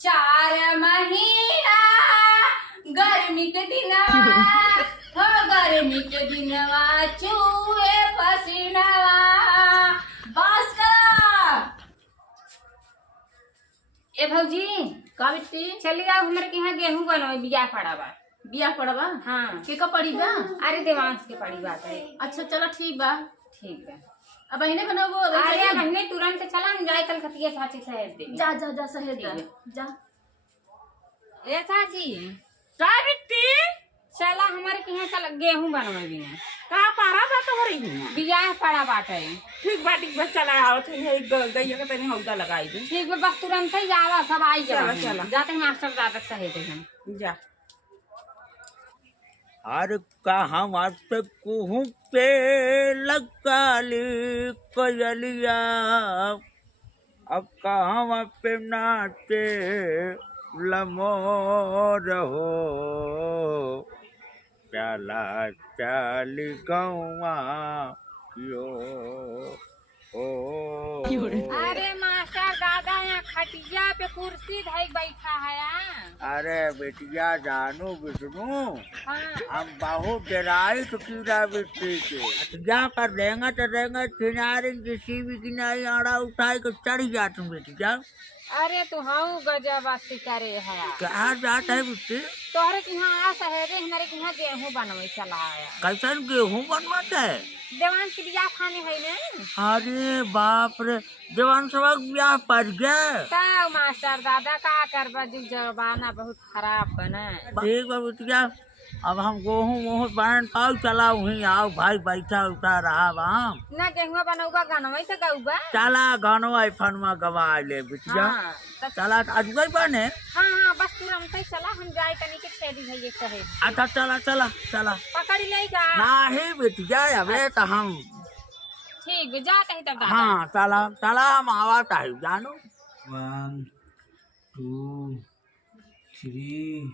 4 महीना गर्मी के दिनवा हो गर्मी के दिनवा चूहे पसीनावा बस करा। ए भौजी का बिट्टी चली जाओ हमारे के यहाँ गेहूं बनवाई बिया पड़ावा। बिया पड़वा हाँ के का पड़ी बा? अरे देवांश के पड़ी बात है। अच्छा चलो ठीक बा। ठीक है अब अहिने बनाबो। अरे महीने तुरंत चला हम जाए कलकतिया साची सहेज दे। जा जा जा सहेज जा। ए साची का बिट्टी चला हमारे के यहाँ चल गेहूं बनवाई बिया का पारा बा तो हो रही है। बिया पड़ा बाटे। ठीक बा चला आओ थे एक गइया के तने हौदा लगाई दे। ठीक बा बस तुरंत ही जावा सब आई जावा। चला जाते मास्टर दादा सहेज दे हम जा। अरे कहाँ वास्ते कुहू पे लकाली कोयलिया अब कहाँ पे नाचे लमोर हो चला चाली गौआ क्यों ओ। अरे मास्टर दादा यहाँ खटिया पे कुर्सी धई बैठा है। अरे बेटिया जानू विष्णु हाँ हम बहुत डराई तो कीड़ा बिट्टी के जा कर देंगे तो देंगे किनारे किसी भी किनारे आड़ा उठाए को चढ़ जा तुम बेटिया। अरे तू हाँ गजब बाती करे है। कहाँ जाता है बिट्टी? तोहरे के यहाँ आ सहेरे हमारे के यहाँ गेहूं बनवे चला आया। कैसन गेहूँ बनवाता है? देवांश के बिया खाने है ने। अरे बाप रे जवान सबक ब्याह पड़ गया। ताऊ मास्टर दादा का करबा जुग जमाना बहुत खराब बना। ठीक बा बिटिया अब हम गेहूँ वोहूँ बन पाओ चला वहीं आओ भाई बैठा उठा रहा वहाँ ना गेहूं बनौगा गनवई तो गौगा। चला गानो आईफोन में गवा ले बिटिया। हाँ चला अजगई बने। हाँ बस तुरंत ही चला हम जाए तनी के छेदी है ये सहेज। अच्छा चला चला चला पकड़ लेगा नहीं बिटिया अबे तो हम ठीक जाते ही तब दादा। हाँ चला चला हम आवाता है जानो 1 2 3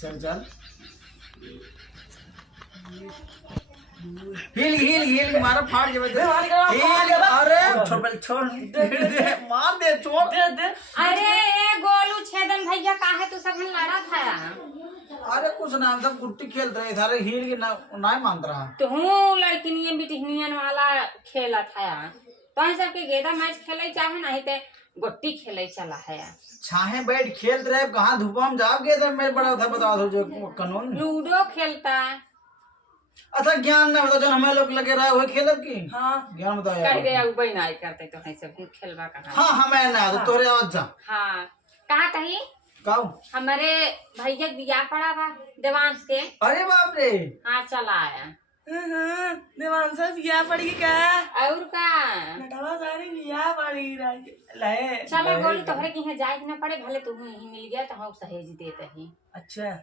चल चल हिल मारा फाड़ के अरे छोड़ दे मार दे छोड़ दे। अरे ये गोलू छेदन भैया काहे तू सब लड़ा था। अरे कुछ ना हम सब गुट्टी खेल रहे सारे हिल के ना नहीं मान रहा। तो हूँ लड़किनियन बिटिनियन वाला खेला था तो सबके गेदा मैच खेले चाहे नहीं ते गोट्टी खेले चला है। छाहे बैठ खेल रहे कहाँ धूपा में जाओगे तो मैं बड़ा था बता दो जो कानून लूडो खेलता। अच्छा ज्ञान ना बता जो हमें लोग लगे रहा वही खेलब की। हाँ ज्ञान बताओ कह दे अब नहीं करते तो है सब खेलवा कहाँ। हाँ हमें ना तो तोरे आवाज जा। हाँ कहाँ कही काऊ हमारे भैया बिया पड़ा बा देवांश के। अरे बाप रे हाँ चला आया देवांश बिया पड़ी का और का नटवा सारी बिया पड़ी लाए। चलो गोलू तोहरे के यहाँ जाए ना पड़े भले तू ही मिल गया तो हम सहेज देते ही। अच्छा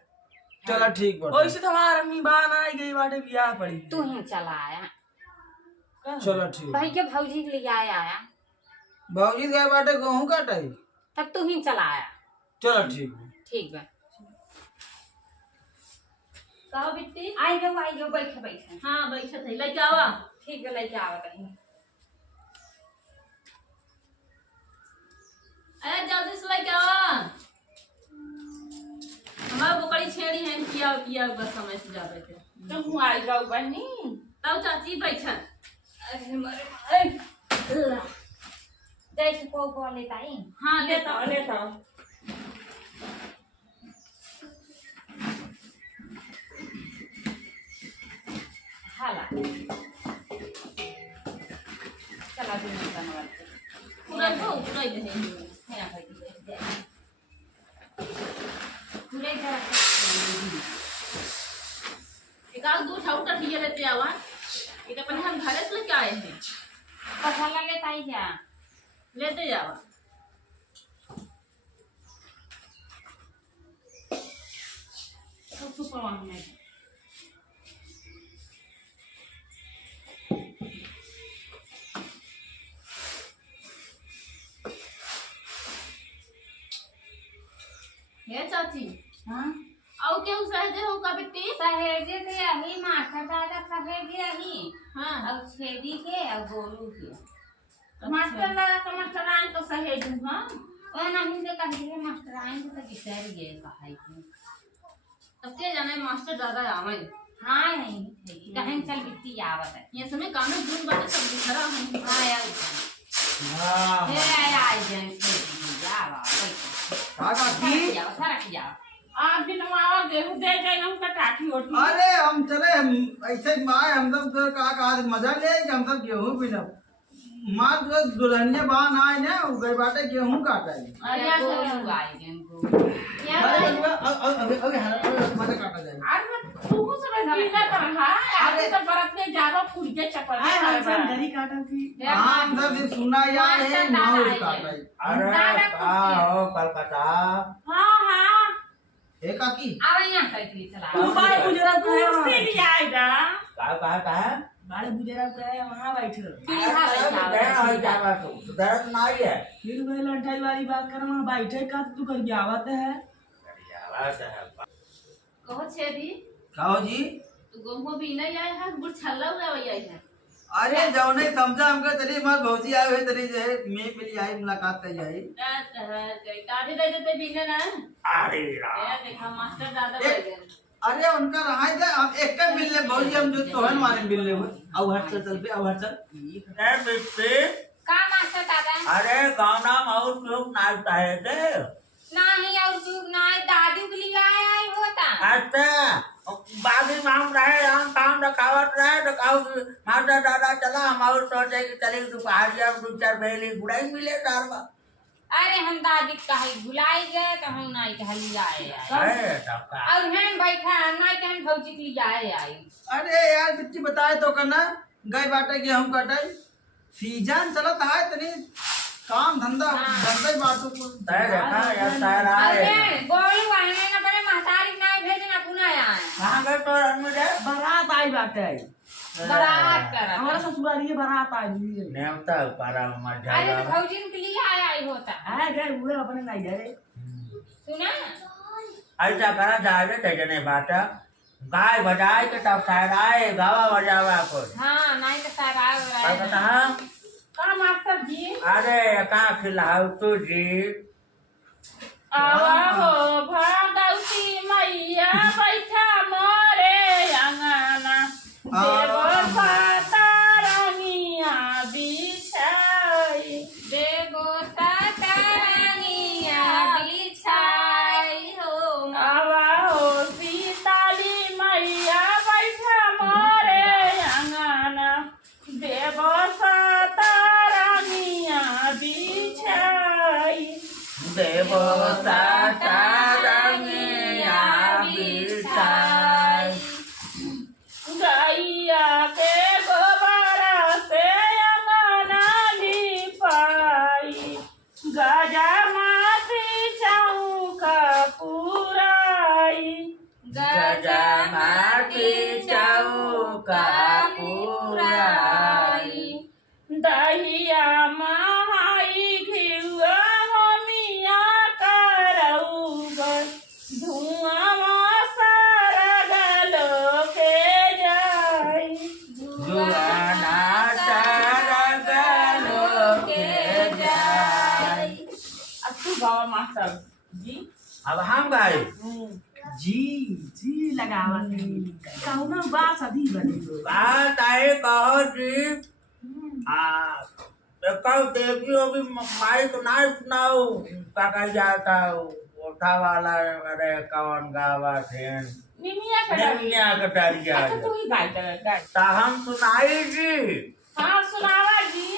चला ठीक बा वैसे तो हमारा अम्मी बान आई गई बाटे बिया पड़ी तू ही चला आया। चलो ठीक भैया भौजी के लिए आया भाजी गए बाटे गेहूं काटाई तब तू ही चला आया। चलो ठीक ठीक बा कहो बिट्टी आई जाओ बैठे बैठे। हाँ बैठे थे लेके आवा। ठीक है लेके आवा कहीं। अरे जल्दी से लेके आवा हमारा बोकड़ी छेड़ी है पिया बस समय से जाते थे। तुम आई जाओ बहनी। तब चाची बैठा अरे मरे जैसे को लेता ही। हाँ लेता हाला चला दिन बनवाते पूरा तो पूरा ही नहीं मेरा भाई पूरे जरा एक आध दो ठाउर का ठीक लेते आवा एक अपन हम घरे से लेके आए हैं पसाला लेता ही जा लेते जावा। तो सुपर वन में है चाची। हाँ आओ क्या सहेजे हो का बेटी? सहेजे थे यही मास्टर दादा सहेजे यही। हाँ और छेदी के और गोलू के। मास्टर लगा तो मास्टर आए तो सहेज हां ओ नहीं से कहिए मास्टर आएंगे तो बिसर गए कहाई के अब के जाने मास्टर ज्यादा आवे हां नहीं कहीं चल बित्ती आवत है ये समय काम में जून बाटे सब दिखरा है हां यार हाँ हे आई जन से जावा काका की जाओ सारा की जाओ आप दिन मावा गेहूं दे गए हम का टाटी होती अरे हम चले हम ऐसे आए हम सब का मजा ले कि हम सब गेहूं भी ना माँ जो दुल्हनिया बान आए ना वो गए बाटे गेहूं काटा है अरे गोलू आई जन को मजा काटा जाए अरे तू सब बिना कर हां आज तो बरत में जारो फुड़के चपड़ गरी काटन थी हाँ हम सब सुना यार है माँ काटा है अरे का हो कलकत्ता हां हां एक आकी आवे यहां कैसे चला तू बाय गुजरात तू है से ले आएगा का बाय गुजरात है वहां बैठे हो जावा तो दर्द नहीं है फिर वही लड़ाई वाली बात कर वहां बैठे का तू कर आवत है कहो छेदी कहो जी तू गोमो भी नहीं आए है गुड़ छल्ला उड़ावे आई है अरे जाओ नहीं समझा हमका तरी मार भौजी आए हुए तरी जो है मैं मिली आई मुलाकात कर जाई काटे दे देते बिना ना अरे ये देखा मास्टर दादा लग गए अरे उनका रहा है हम एक का मिलने भौजी हम जो तोहन मारे मिलने हुए अब हट चल पे अब हट चल ए बिट्टी का मास्टर दादा अरे गाँव नाम और लोग नाचता है दे नहीं और तू नहीं दादी के लिए आई होता अच्छा बागी माम रहे हम काम रखावट रहे तो कहूँ माता दादा चला हम और सोचे कि चले दोपहरिया दो चार बेली गुड़ाई मिले दारवा अरे हम दादी कहे भुलाई गए तो हम नहीं कह लिया आए अरे सबका और हम बैठा नहीं कहन भौजी के लिए आई अरे यार बिट्टी बताए तो करना गए बाटे गेहूं कटाई सीजन चलत है तनी काम धंधा धंधा ही बाटू को तय देखा यार तार आए अरे गोलू आने ना पड़े महतारी नहीं भेजना पुना आए कहाँ गए तो रंगीले बारात आई बाटे बारात कर हमारा ससुराली के बारात आई हुई है नेवता पारा मजा अरे तो भौजी के लिए आई होता है गए हुए अपने नहीं गए सुना ऐसा करा जाए तेजने बाटा गाय बजाए के तब शायद आए गावा बजावा को हाँ नहीं तो सारा कलकत्ता हाँ का मास्टर जी अरे कहाँ खिलाओ तू जी आवा हो भागवती मैया बैठा मोरे अंगना देव पाता रंगिया बिछाई देवो सतरंगिया बिछाई हो आवा हो सीताली मैया बैठा मोरे अंगना देव पाता रंगिया बिछाई देवो सारंगिया बिछाई गैया के गोबरा से अंगना लिपाई गजा माती चौका पुराई गजा माटी चौका पुराई दहिया महाई घिउआ होमिया करौगर धुआं सरगलो के जाई जुआना सरगलो के जाई अब तू गावा मास्टर जी अब हम गए जी जी लगावत कहू ना बात अभी बनी बात आए कहो जी कल देखियो भी माई तो ना सुनाओ काका जाता उठा वाला अरे कौन गावा थे निमिया का दुनिया का डरिया अच्छा तू ही गाय गाय हम सुनाई जी हाँ सुनावा जी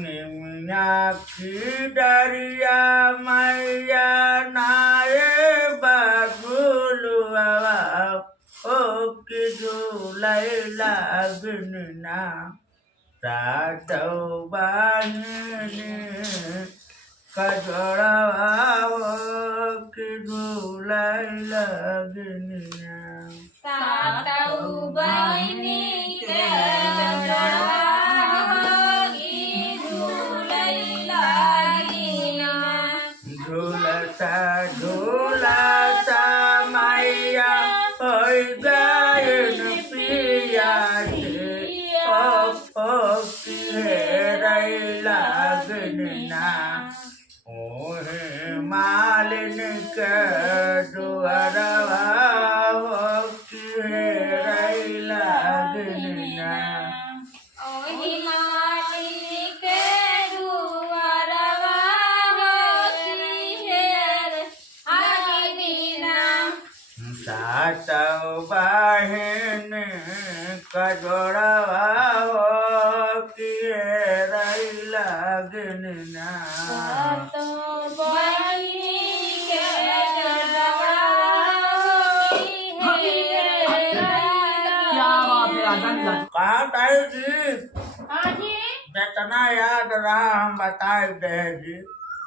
निमिया की डरिया मैया नाये बगुलु बाबा ओ की झूलाई लगना सातौ बाहिनी कजड़ाओ की झूलाई लगना सातौ बहिनी के जड़वागी झूलै लागिना झूलता झूलता मैया होई गायन पिया ओ की रे लगना ओहे मालिन के दुअरवा लगना ओही मालिक के दुआरवा सातव बहन कजोड़वा लगना क्या बात है आजान का कहा ताई जी हाँ जी जितना याद रहा हम बताए दे जी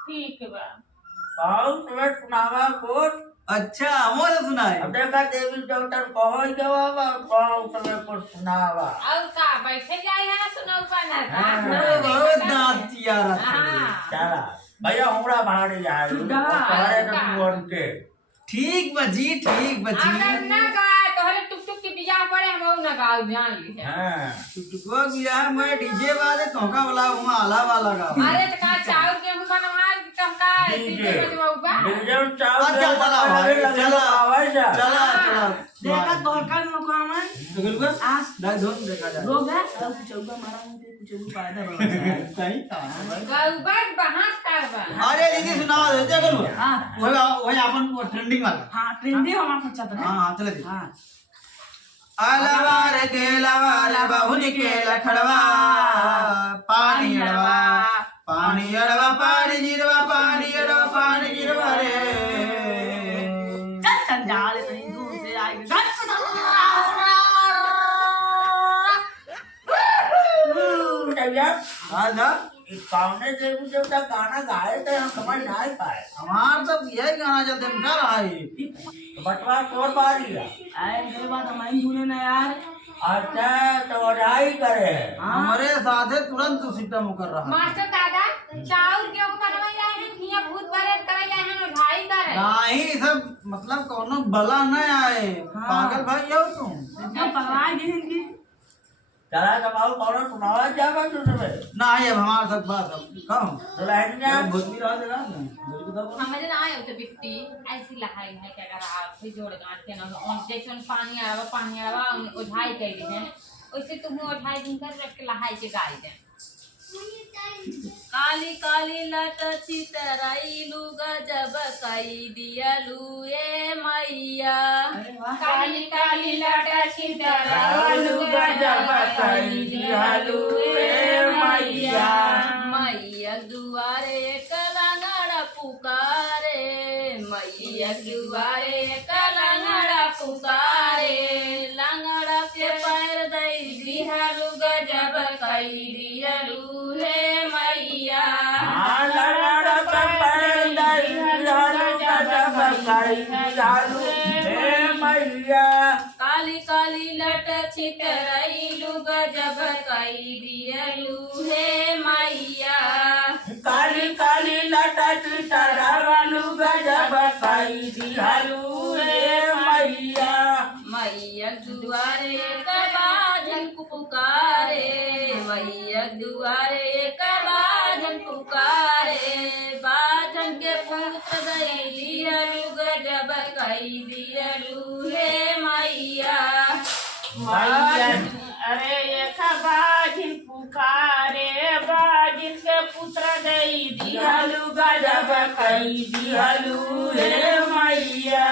ठीक बा बहुत तुम्हें सुनावा कुछ अच्छा हमारे सुनाए अब देखा देवी डॉक्टर कहो जवाब कहो तुम्हें कुछ सुनावा और का बैठे जाए है ना सुनो बना बहुत दांत यार चला भैया हमरा भाड़ी आए तुम्हारे तो तुम के ठीक बजी अगर ना गा तोहरे टुक टुक की बियाह पड़े हम ना गाओ जान ली है हां टुकटुको बियाह में डीजे वाले तोका वाला वहां आला वाला गा अरे तो का चाउर के हम बनवा तम का डीजे बजवाऊगा डीजे चाव अच्छा चला भाई चला आवाजा चला देखा तो हकार न काम है बिल्कुल आज ना धुन देखा जाए रोग है अब चौका मारा मुझे कुछ भी फायदा बाबा कहीं का गाऊबा बहास करबा अरे दीदी सुनाओ दे करू हां वही अपन ट्रेंडिंग वाला हां ट्रेंडी हमारा सच्चा था हां चले दी हां अलवार के लवार बहुनी के लखड़वा पानी अड़वा पानी अड़वा पानी जिरवा रे चल चल डाले नहीं दूर से आएगा भैया आधा इस कौने देवी देवता गाना गाए थे हम समझ ना पाए हमार सब यही गाना जब दिन कर रहा है बटवा तोड़ बारी है आए मेरे बाद हमारी धुने ना यार अच्छा तो अढ़ाई करे हमारे साथे तुरंत सिस्टम कर रहा है मास्टर दादा चाउर के ऊपर बनवा जाए हैं हिया भूत बरेत करे जाए हैं ढाई करे नहीं सब मतलब कोनो बला न आए पागल भाई हो तुम एकदम पगला गए इनकी चला दबाओ कौन सुनावा जावा तुझे नहीं अब हमार सब बात अब कहो तो लाइन में भोजपुरी राज लगा दो समझ ना आए तो बिट्टी ऐसी लहाई है क्या कर आप भी जोड़ गांठ के ना और जैसे पानी आवा उठाई कर है वैसे तुम उठाई दिन कर रख के लहाई के गाई दे काली काली लट चितराइलू गजब कई दियलू ए मैया काली काली लाटा छितरालू गजब कई दियालू ए मैया मैया दुआरे कलंगड़ पुकारे मैया दुआरे कलंगड़ पुकारे लंगड़ा के पैर दई दिहलू गजब कई दियलू हे मैया काली काली लट छितराइलू गजब कई दियलू हे मैया काली काली लटा चितरालू गजब कई दिहलू रे मैया मैया दुआरे कबाजन पुकारे मैया दुआरे कबाजन पुकारे बाजन के पुत्र दैलियलू गजब कई दियलू हे मैया मैया अरे एक बाजिन पुकारे बाजिन के पुत्र दई दियलू गजब कई दियलू हे मैया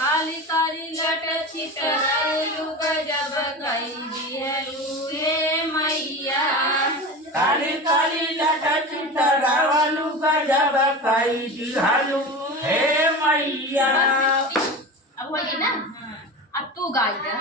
काली काली लट छितराइलू गजब कई दियलू हे मैया काली काली लटा चितरालू गजब कई दिहलू हे मैया अब हो गई ना अब तू गाई दे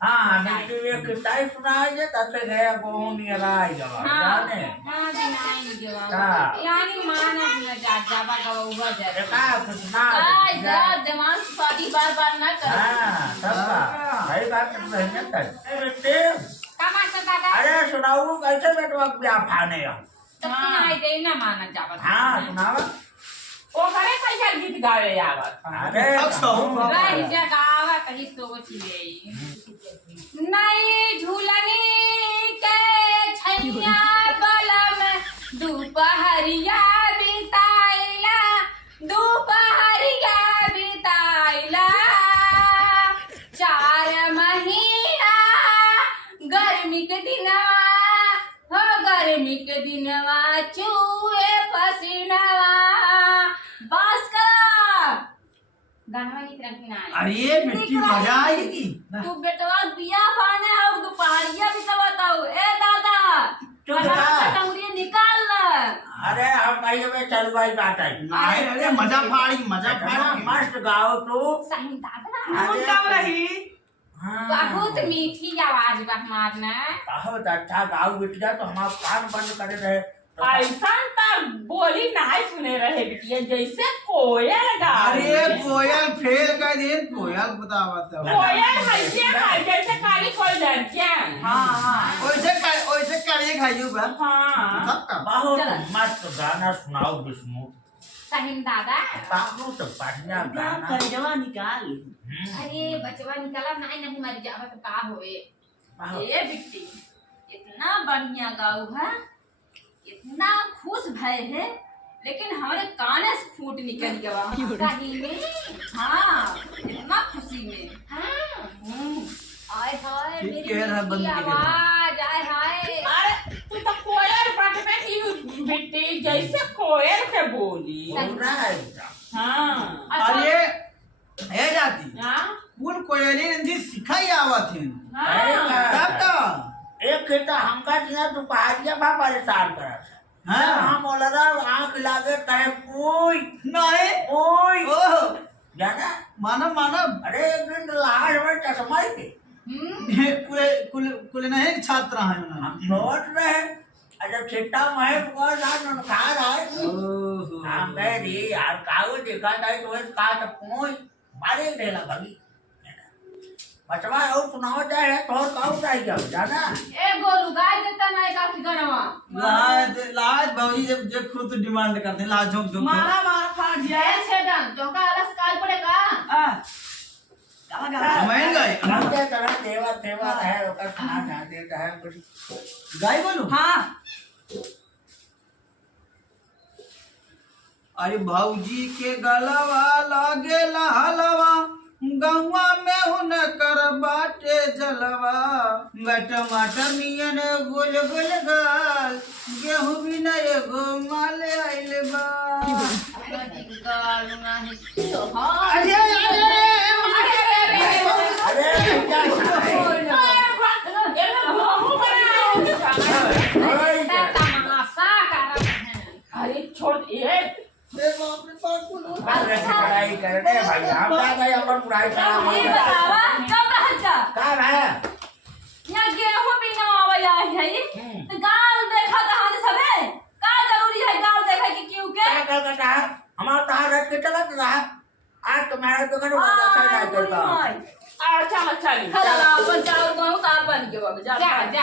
हाँ बेटी एक किताई सुनाइए तब से गया गोहनी लाई जवाब जाने हां दिनाई जवाब हाँ। यानी माने न जा जाबा गवा जा देखा सुना गाई दे दिमाग पार्टी बार बार ना कर हाँ सबका भाई बात कर रहे हैं तक बेटे का मास्टर दादा अरे सुनाऊ कैसे बेटवा व्यापाने हो तब सुनाई दे ना माना जाबा हाँ सुनावा ओ करे पैसा गीत गावे आवत अरे रही जगावा कहीं सोच ले नहीं झूलनी के छैया बलम दोपहर दोपहरिया बिताइला दोपहरिया बिताइला 4 महीना गर्मी के दिनवा हो गर्मी के दिनवा चूहे पसीनवा बस करा गाना नहीं तरह की ना अरे बेटी मजा आएगी तू बेटवा बिया पाने और दोपहरिया भी बताओ ए दादा टंगरी निकाल ल अरे हम कहीं में चल भाई बात है नहीं अरे मजा फाड़ी मस्त गाओ तू सही दादा कौन गाँव रही बहुत मीठी आवाज बा मारना बहुत अच्छा गाओ बिटिया तो हमारा कान बंद करे रहे ऐसा तक बोली नहीं सुने रहे बिटिया जैसे कोयल गा अरे कोयल फेल कर दिन कोयल बतावत कोयल कैसे है जैसे काली कोई लड़कियां हाँ वैसे करिए खाइयो बा हाँ सबका बहुत मस्त गाना सुनाओ विष्णु सही दादा बाबू तो बढ़िया गाना करजवा निकाल अरे बचवा निकला नहीं मर जावा तो का होए ए बिट्टी इतना बढ़िया गाऊ है इतना खुश भय है लेकिन हमारे काने से फूट निकल गया सही में हाँ इतना खुशी में आय हाय ठीक मेरी कह रहा है, बंद मीठी नहीं कर रहा। आवाज आय हाय अरे तू तो कोयल बात में की बेटी जैसे कोयल के बोली बोल रहा है बेटा। हाँ अरे ए जाती हाँ कुल कोयली ने सिखाई आवत है हाँ तब तो एक खेता हमका दिया दोपहरिया बा परेशान करा था हाँ। हम बोला रहा आँख लागे कहे ओई नहीं ओई ओह जाना मानव अरे एक दिन लाज में चश्मा के कुल नहीं छात्र हैं हम लौट रहे जब छिट्टा मैं पुकार रहा खा रहा है ओहो हम कहे रे यार कागो देखा था तो कहा तो कोई मारे रहेला भाभी बचवा और सुनाओ जाए तो और काऊ जाए क्या जाना ए गोलू गाय देता ना एक ठिकाना लाज बाबूजी जब खुद डिमांड करते हैं लाज झोंक झोंक मारा फाड़ दिया जय छेदन तो का अलग काल पड़ेगा मैं गए हमके तरह देवा देवा है ओकर सुना जा देता है कुछ गाय बोलू हाँ अरे भाऊजी के गलवा लागेला हलवा गौवा में हुन कर बाटे जलवा टमाटर नियन गोल गोल गाल गेहूं भी न एगो माल आइल बा अरे छोड़ ये पढ़ाई करने भाई हम क्या गए अपन पढ़ाई ये बतावा कब रहता का है यहाँ गेहूं भी ना आवा है तो गाल देखा कहां से सबे का जरूरी है गाल देखा कि क्यों के क्या कर करता है हमारा तार रख के चला रहा आज तुम्हारा तो घर बहुत अच्छा नहीं करता अच्छा चली हला अपन चावल गेहूं का बन गयो अब जा जा अरे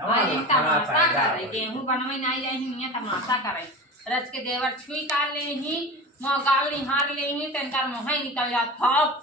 हाँ, तमाशा हाँ, कर रहे गेहूं बनवे नहीं जाए हिया तमाशा करे रच के देवर छुई काट ले ही मोह गाल निहार ले ही तनकर मोह निकल जात फक